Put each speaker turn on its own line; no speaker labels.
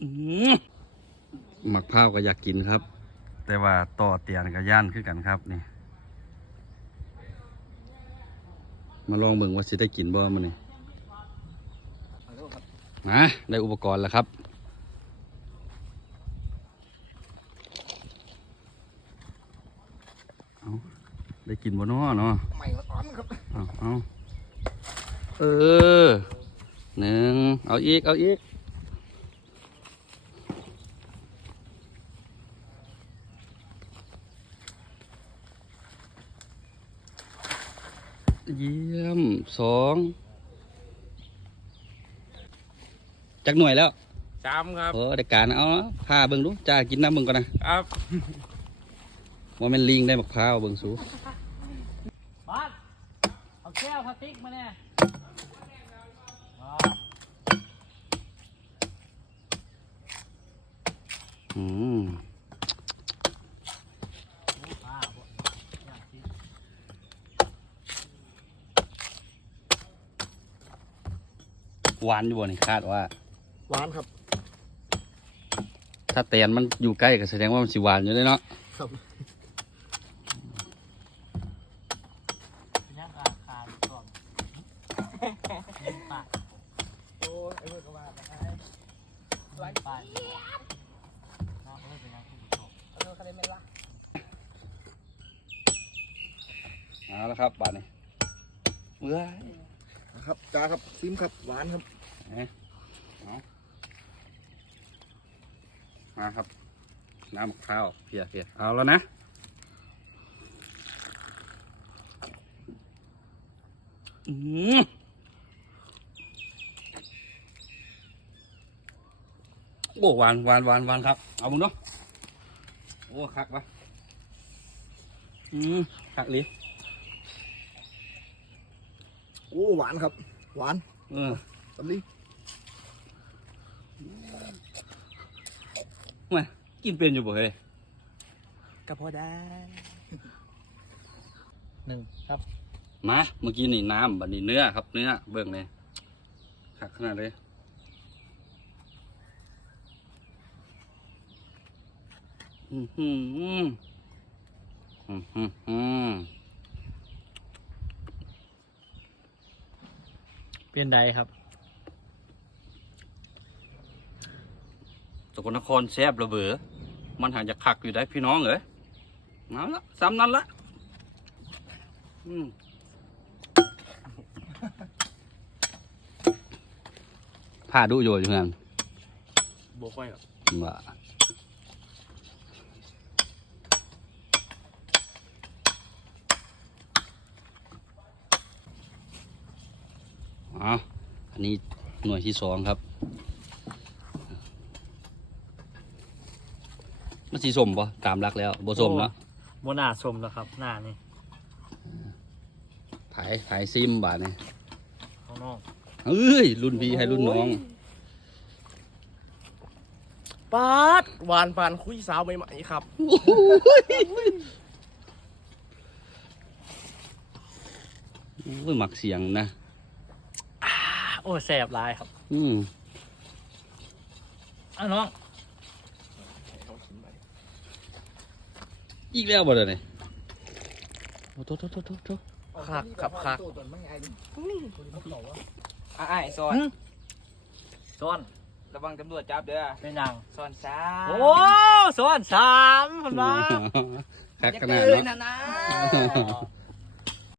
หมักพร้าวก็อยากกินครับ แต่ว่าต่อเตียนกับย่านคือกันครับนี่มาลองเบิ่งว่าสิได้กินบ่มันนี่นะได้อุปกรณ์แล้วครับเอาได้กินบ่เนาะเนาะใหม่ร้อนครับเอาหนึ่งเอาอีกเยี่ยมสองจักหน่วยแล้ว
3ครับ
ได้การเอาพาเบิ่งดูจ้ากินน้ำเบิ่งก่อนนะครับว่ามันลิงได้มะพร้าวเบิ่งสู
บาสเอาแก้วพลาสติกมาเนี่ย
หวานอยู่บ่นี่คาดว่า
หวานครับ
ถ้าแตนมันอยู่ใกล้ก็แสดงว่ามันสิหวานอยู่เลยเนาะ
ครับ
ย่างอาคารก่อนโอ้ยไอ้เพื่อนก็ว่าไปน้องเพื่อนเป็นยังคุณผู้ชมเขาได้ไม่ละ
เอาแล้วครับบาดนี้
ครับจ้าครับซิมครับหวานครับ
มาครับน้ำมะพร้าวเพียเอาแล้วนะโอ้หวานครับเอาบุญเนาะโอ้คักวะคักเลย
โอ้หวานครับหวานสำลี
มากินเป็นอยู่บ่เฮ้ย
กระเพาะได้1ครับ
มาเมื่อกี้นี่น้ำบัดนี้เนื้อครับเนื้อเบิ่งเลยคักขนาดเลย
เปลี่ยนใดครับ
สกลนครแซ่บระเบ้อมันหาจะคักอยู่ได้พี่น้องเอ้ยเอาละซ้ำนั้นละผ้าดูอยู่เพื่อน
โบค่อยหรอ
ว่าอันนี้หน่วยที่2ครับมันสีส้มปะตามรักแล้วโบส้มเนาะ
โบหน้าส้มแล้วครับหน้านี่
ถ่ายซิมบาทนี่
ข้างนอก
รุ่นพี่ให้รุ่นน้อง
ปาดหวานปานคุยสาวใหม่ๆครับ
หมักเสียงนะ
โอ้แสบลายครับน้อง
อีกแล้วบ่ได้เนี่ยโอ้โถ
คัก
ไอ้ซ้อนระวังตำรวจจับเด้อ
เป็นยัง
ซ้อน
3โอ้ซ้อน3คนบ้า
คักขนาดเนาะ